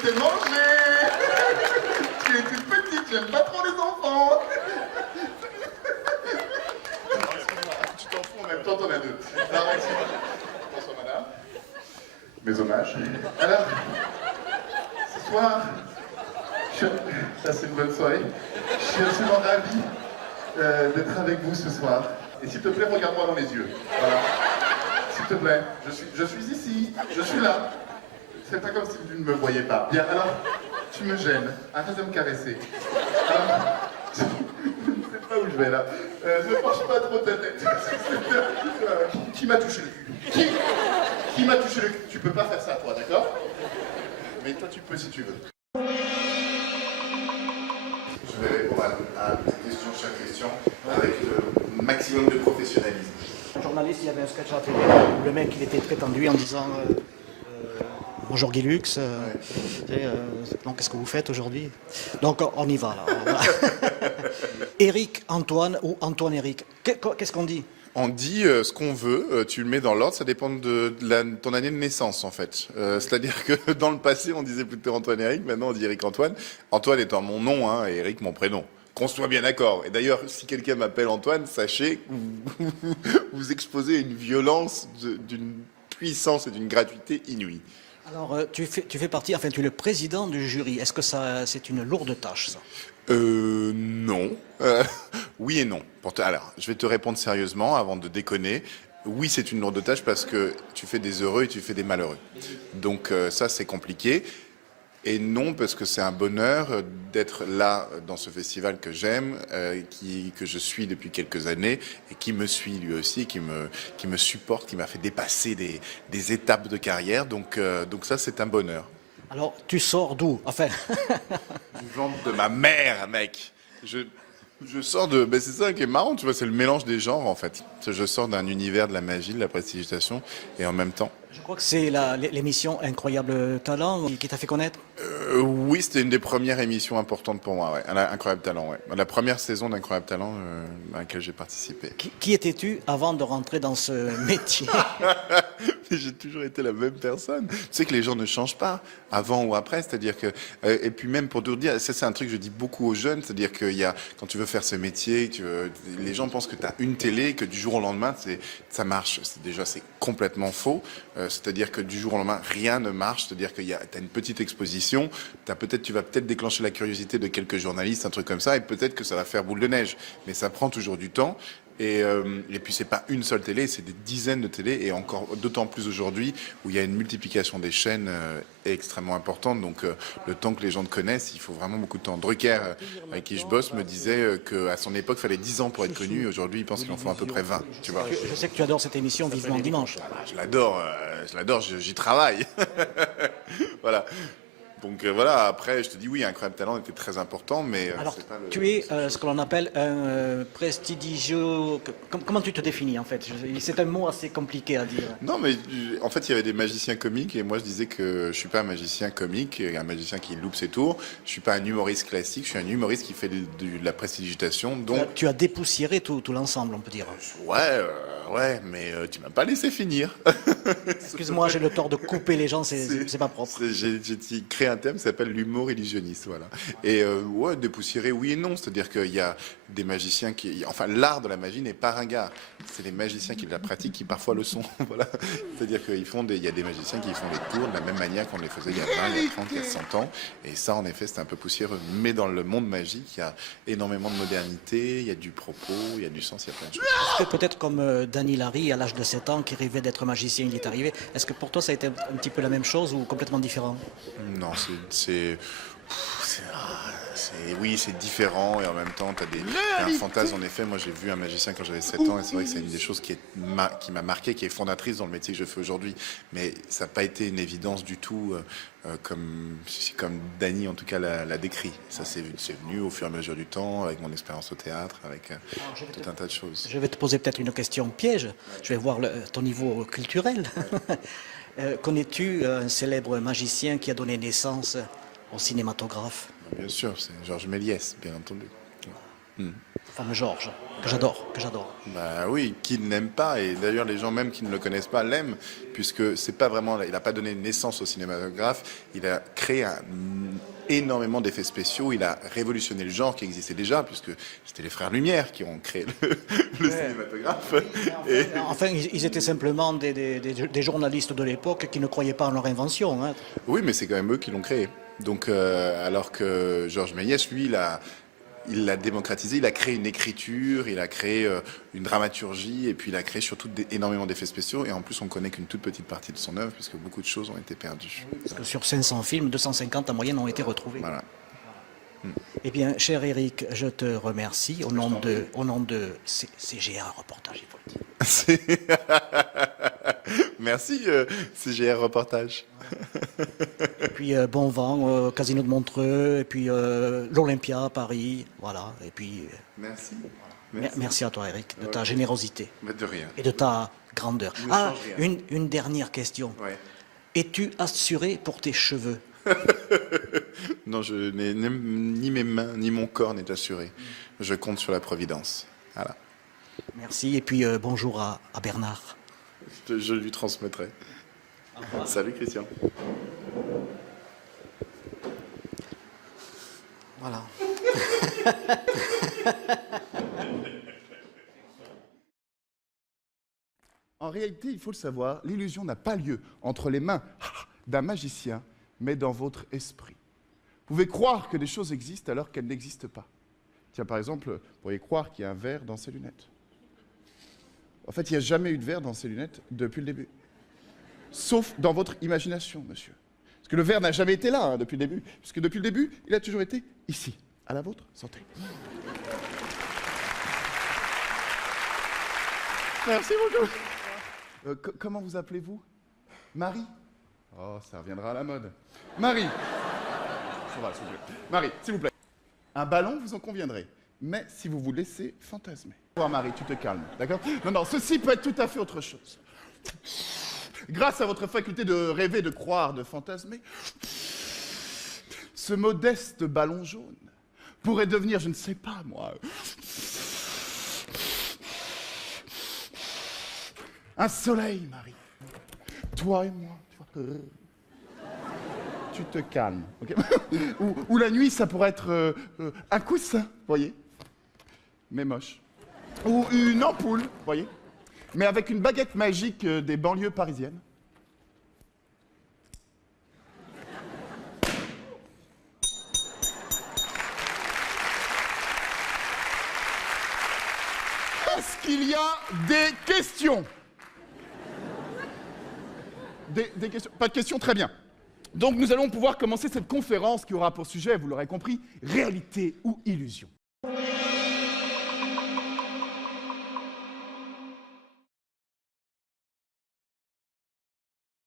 t'ai mangé. Tu es toute petite, j'aime pas trop les enfants. Tu t'en fous en même temps, t'en as deux. Alors, bonsoir madame. Mes hommages. Alors, ce soir, ça c'est une bonne soirée. Je suis absolument ravi d'être avec vous ce soir. Et s'il te plaît, regarde-moi dans les yeux. Voilà. S'il te plaît, je suis ici, je suis là. C'est pas comme si tu ne me voyais pas. Bien, alors, tu me gênes. Arrête de me caresser. Alors, je ne sais pas où je vais là. Ne penche pas trop ta tête. Qui m'a touché le cul? Qui m'a touché le cul? Tu peux pas faire ça, toi, d'accord? Mais toi, tu peux si tu veux. Je vais répondre à chaque question, avec le maximum de professionnalisme. Un journaliste, il y avait un sketch à la télé où le mec il était très tendu en disant bonjour Guy Lux, donc qu'est-ce que vous faites aujourd'hui? Donc on y va là. Voilà. Éric Antoine ou Antoine Éric, qu'est-ce qu'on dit? On dit ce qu'on veut, tu le mets dans l'ordre, ça dépend de ton année de naissance en fait. C'est-à-dire que dans le passé on disait plutôt Antoine Éric, maintenant on dit Éric Antoine. Antoine étant mon nom hein, et Éric mon prénom. Qu'on soit bien d'accord. Et d'ailleurs, si quelqu'un m'appelle Antoine, sachez que vous exposez une violence d'une puissance et d'une gratuité inouïe. Alors tu fais partie, enfin tu es le président du jury. Est-ce que c'est une lourde tâche ça? Non. Oui et non. Alors, je vais te répondre sérieusement avant de déconner. Oui, c'est une lourde tâche parce que tu fais des heureux et tu fais des malheureux. Donc ça, c'est compliqué. Et non, parce que c'est un bonheur d'être là dans ce festival que j'aime, que je suis depuis quelques années et qui me suit lui aussi, qui me supporte, qui m'a fait dépasser des étapes de carrière. Donc ça, c'est un bonheur. Alors, tu sors d'où? Enfin, Du ventre de ma mère, mec. Je sors de... Ben c'est ça qui est marrant, tu vois, c'est le mélange des genres, en fait. Je sors d'un univers de la magie, de la prestidigitation, et en même temps... je crois que c'est l'émission Incroyable Talent qui t'a fait connaître. Oui, c'était une des premières émissions importantes pour moi, ouais. Incroyable Talent, ouais. La première saison d'Incroyable Talent à laquelle j'ai participé. Qui étais-tu avant de rentrer dans ce métier? J'ai toujours été la même personne. Tu sais que les gens ne changent pas avant ou après, c'est-à-dire que et puis même pour te dire, ça c'est un truc que je dis beaucoup aux jeunes, c'est-à-dire qu'il y a quand tu veux faire ce métier, les gens pensent que tu as une télé, que du jour au lendemain ça marche. C'est complètement faux. C'est-à-dire que du jour au lendemain rien ne marche, c'est-à-dire que tu as une petite exposition, tu vas peut-être déclencher la curiosité de quelques journalistes, un truc comme ça, et peut-être que ça va faire boule de neige, mais ça prend toujours du temps. Et puis c'est pas une seule télé, c'est des dizaines de télés, et encore d'autant plus aujourd'hui où il y a une multiplication des chaînes extrêmement importante. Donc le temps que les gens te connaissent, il faut vraiment beaucoup de temps. Drucker, avec qui je bosse, me disait qu'à son époque, il fallait 10 ans pour être connu. Aujourd'hui, il pense qu'il en faut à peu près 20. Tu vois. Je sais que tu adores cette émission Vivement Dimanche. Je l'adore, j'y travaille. Voilà. Donc voilà, après, je te dis oui, Incroyable Talent était très important, mais... Alors, c'est pas tu es ce que l'on appelle un prestidigieux... Comment tu te définis, en fait? C'est un mot assez compliqué à dire. Non, mais en fait, il y avait des magiciens comiques, et moi, je disais que je suis pas un magicien comique, un magicien qui loupe ses tours. Je suis pas un humoriste classique, je suis un humoriste qui fait de la prestidigitation, donc... Tu as dépoussiéré tout l'ensemble, on peut dire. Ouais, mais tu m'as pas laissé finir. Excuse-moi, j'ai le tort de couper les gens, c'est pas propre. J'ai créé un thème qui s'appelle l'humour illusionniste, voilà. Et ouais, dépoussiérer, oui et non. C'est-à-dire qu'il y a des magiciens qui... Enfin, l'art de la magie n'est pas ringard. C'est les magiciens qui la pratiquent qui parfois le sont, voilà. C'est-à-dire qu'il y a des magiciens qui font les tours de la même manière qu'on les faisait il y a 20, il y a 30, il y a 100 ans. Et ça, en effet, c'est un peu poussiéreux. Mais dans le monde magique, il y a énormément de modernité, il y a du propos, il y a du sens, il y a plein de choses. Est-ce que peut-être comme Dany Larry, à l'âge de 7 ans, qui rêvait d'être magicien, il est arrivé. Est-ce que pour toi, ça a été un petit peu la même chose ou complètement différent? Non, oui, c'est différent et en même temps, tu as un fantasme. En effet, moi j'ai vu un magicien quand j'avais 7 ans et c'est vrai que c'est une des choses qui m'a marqué, qui est fondatrice dans le métier que je fais aujourd'hui. Mais ça n'a pas été une évidence du tout, comme Dany en tout cas l'a décrit. Ça c'est venu au fur et à mesure du temps, avec mon expérience au théâtre, avec tout un tas de choses. Je vais te poser peut-être une question piège. Je vais voir ton niveau culturel. Connais-tu un célèbre magicien qui a donné naissance au cinématographe? Bien sûr, c'est Georges Méliès, bien entendu. Le fameux Georges, que j'adore. Bah oui, qui n'aime pas, et d'ailleurs les gens même qui ne le connaissent pas l'aiment, puisque c'est pas vraiment, il n'a pas donné naissance au cinématographe, il a créé énormément d'effets spéciaux, il a révolutionné le genre qui existait déjà, puisque c'était les frères Lumière qui ont créé le cinématographe. Enfin, ils étaient simplement des journalistes de l'époque qui ne croyaient pas en leur invention. Hein. Oui, mais c'est quand même eux qui l'ont créé. Donc, alors que Georges Méliès, lui, il l'a démocratisé, il a créé une écriture, il a créé une dramaturgie, et puis il a créé surtout énormément d'effets spéciaux, et en plus on connaît qu'une toute petite partie de son œuvre, puisque beaucoup de choses ont été perdues. Parce que sur 500 films, 250 en moyenne ont été retrouvés. Voilà. Eh bien, cher Eric, je te remercie au nom de CGR Reportage, il faut le dire. Merci CGR Reportage. Et puis bon vent au Casino de Montreux, et puis l'Olympia à Paris, voilà. Et puis Merci. merci à toi Eric, de ta générosité Mais de rien. et de ta grandeur. Ne Ah, change rien. une dernière question. Ouais. Es-tu assuré pour tes cheveux? Non, ni mes mains, ni mon corps n'est assuré. Je compte sur la providence. Voilà. Merci, et puis bonjour à Bernard. Je lui transmettrai. Salut Christian. Voilà. En réalité, il faut le savoir, l'illusion n'a pas lieu entre les mains d'un magicien, mais dans votre esprit. Vous pouvez croire que des choses existent alors qu'elles n'existent pas. Tiens, par exemple, vous pourriez croire qu'il y a un verre dans ses lunettes. En fait, il n'y a jamais eu de verre dans ses lunettes depuis le début. Sauf dans votre imagination, monsieur. Parce que le verre n'a jamais été là hein, depuis le début. Puisque depuis le début, il a toujours été ici. À la vôtre, santé. Merci beaucoup. Comment vous appelez-vous? Marie? Oh, ça reviendra à la mode. Marie. Ça va, s'il vous plaît. Marie, s'il vous plaît. Un ballon, vous en conviendrez. Mais si vous vous laissez fantasmer. Marie, tu te calmes, d'accord? Non, ceci peut être tout à fait autre chose. Grâce à votre faculté de rêver, de croire, de fantasmer, ce modeste ballon jaune pourrait devenir, je ne sais pas moi, un soleil, Marie. Toi et moi, tu vois. Tu te calmes, ok? Ou la nuit, ça pourrait être un coussin, voyez? Mais moche. Ou une ampoule, voyez? Mais avec une baguette magique des banlieues parisiennes. Est-ce qu'il y a des questions? Des questions? Pas de questions? Très bien. Donc nous allons pouvoir commencer cette conférence qui aura pour sujet, vous l'aurez compris, réalité ou illusion.